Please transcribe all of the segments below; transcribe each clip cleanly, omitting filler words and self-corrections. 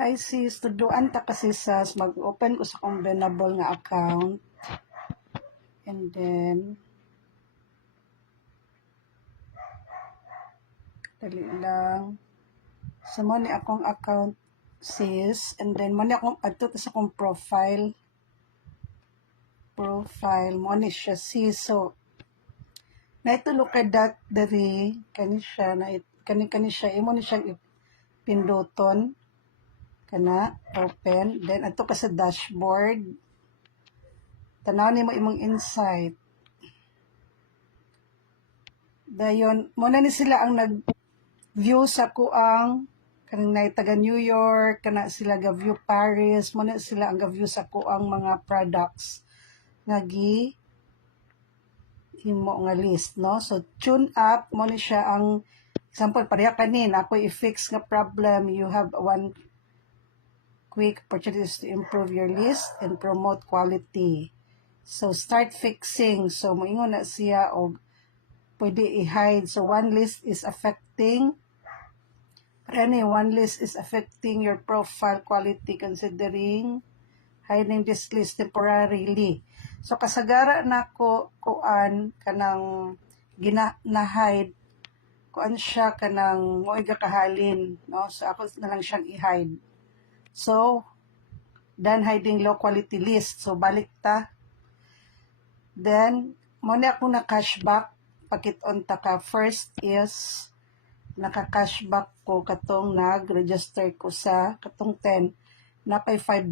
Hi sis, tuduan ta kasi sas, mag-open ko sa akong Venable nga account. And then, dali lang. So, mo ni akong account sis. And then, mo ni akong, adto sa akong profile. Mo ni siya sis. So, naitulo ka dat dari, kani siya, kani siya, imo ni siya pinduton. Kana, open. Then, adto ka sa dashboard. Tanaw ni mo imong insight. Dayon, muna ni sila ang nag-view sa kuang kanang nay taga New York, kana sila ga-view Paris, muna sila ang ga-view sa kuang mga products nga himo nga list, no? So, tune up, mo ni siya ang, example, pareha kanin, ako i-fix nga problem, you have one quick opportunities to improve your list and promote quality. So, start fixing. So, moingon na siya og pwede i-hide. So, one list is affecting your profile quality considering hiding this list temporarily. So, kasagara na ko kuan kanang na-hide kuan siya kanang mo'y kahalin, no? So, ako na lang siyang i-hide. So, done hiding low quality list. So, balik ta. Then, muna ako na cashback. Pakit-on ta ka. First is, naka-cashback ko katong nag-register ko sa katong 10 na pay $5.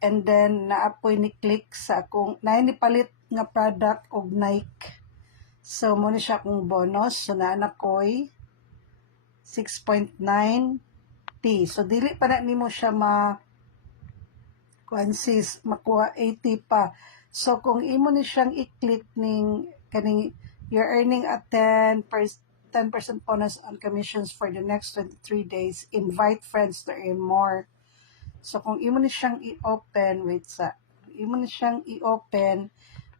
And then, naapoy ni-click sa akong, nipalit nga product og Nike. So, muna siya akong bonus. So, naanak ko'y 6.9T. So, dili pa na nimo siya makuha 80 pa. So, kung imo ni siyang i-click ning kaning you're earning a 10% bonus on commissions for the next 23 days, invite friends to earn more. So, kung imo ni siyang i-open, mo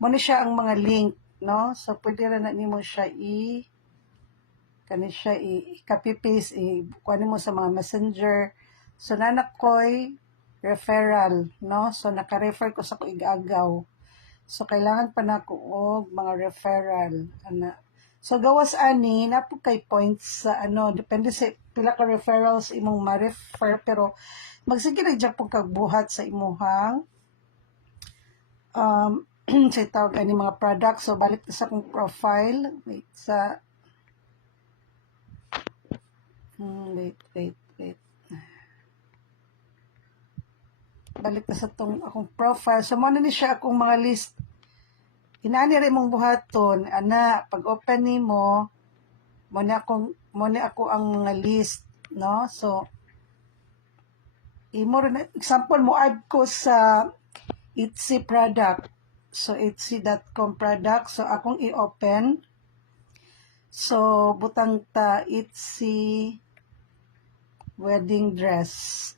ni siya ang mga link, no? So, pwede rin na nimo siya i-copy-paste, kunin mo sa mga messenger. So, nanak ko'y referral, no? So, naka-refer ko sa ko igagaw. So, kailangan pa na ko og mga referral. So, gawas ani, na po kay points sa depende sa pila ka referrals imong ma-refer, pero magsige na dyan po kagbuhat sa imuhang sa tawag ani mga products. So, balik sa akong profile. Wait. Balik na sa tong akong profile. So, muna ni siya akong mga list. Inaani rin mong buhaton, pag open ni mo, muna ako ang mga list, no? So, example mo, add ko sa Etsy product. So, Etsy.com product. So, akong i-open. So, butang ta Etsy wedding dress.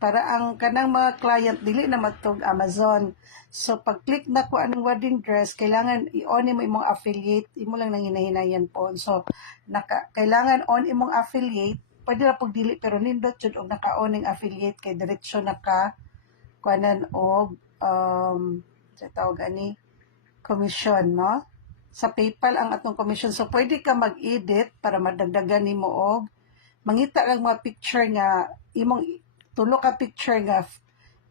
Para ang kanang mga client dili na matog Amazon. So pag-click na ko anong wedding dress, kailangan i-on mo imong affiliate, imo lang nang hinahinayan po. So kailangan on imong affiliate, pwede ra pag dili pero nindot jud og naka-on ning affiliate kay diretso naka kuanan og sa tawag ani commission, no? Sa PayPal ang atong commission. So pwede ka mag-edit para madagdagan nimo og mangita kang mga picture nga imong tulo ka picture nga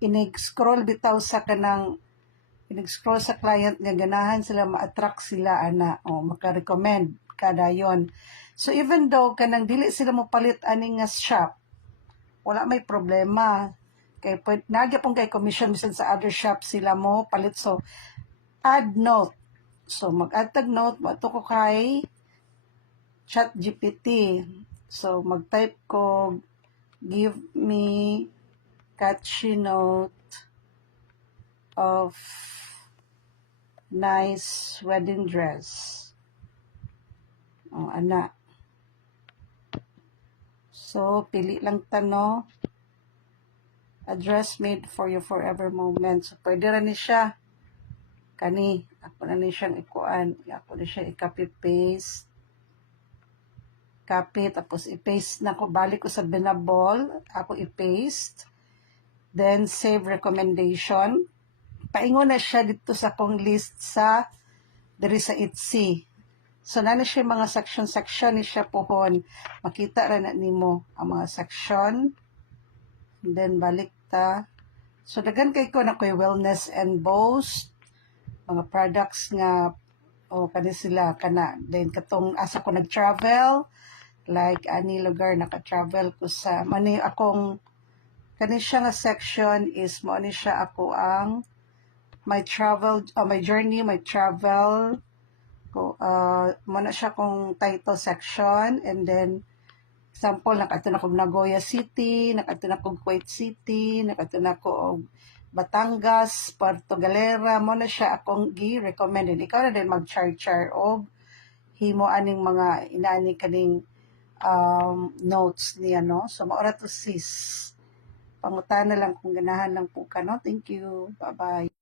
inig-scroll bitaw sa inig-scroll sa client nga ganahan sila ma-attract sila maka-recommend kada yon. So even though kanang dili sila mo palit ani nga shop, wala may problema kay nagya pong kay commission bisan sa other shop sila mo palit. So add note. So mag-add tag note mo ko kay ChatGPT. So mag-type ko give me catchy note of nice wedding dress. Ana. So, pili lang tano. Address made for your forever moment. So, pwede rin ni siya. Ako na ni siyang ikuan. Ako na siya i-copy-paste. copy, tapos i-paste na ko, balik ko sa binabol, ako i-paste, then save recommendation. Paingon na siya dito sa kong list sa diri sa Etsy. So na siya mga section ni siya pohon. Makita ra na nimo ang mga section. And then balik ta. So daghan kay ko na ko'y wellness and boost, mga products nga kani sila kana. Then katong asa ko nag-travel, like ani lugar naka-travel ko sa mani akong kani siya nga section is mo ni siya ako ang my travel, my journey, my travel ko mo na siya kung title section. And then example, nakato na kog Nagoya City, nakato na kog Kuwait City, nakato na ko og Batangas, Puerto Galera, mo na siya akong gi-recommend. Ikaw na din mag-char og himo aning mga inaani kaning notes niya, no? So maura to sis. Pangutana lang kung ganahan lang po ka, no? Thank you. Bye-bye.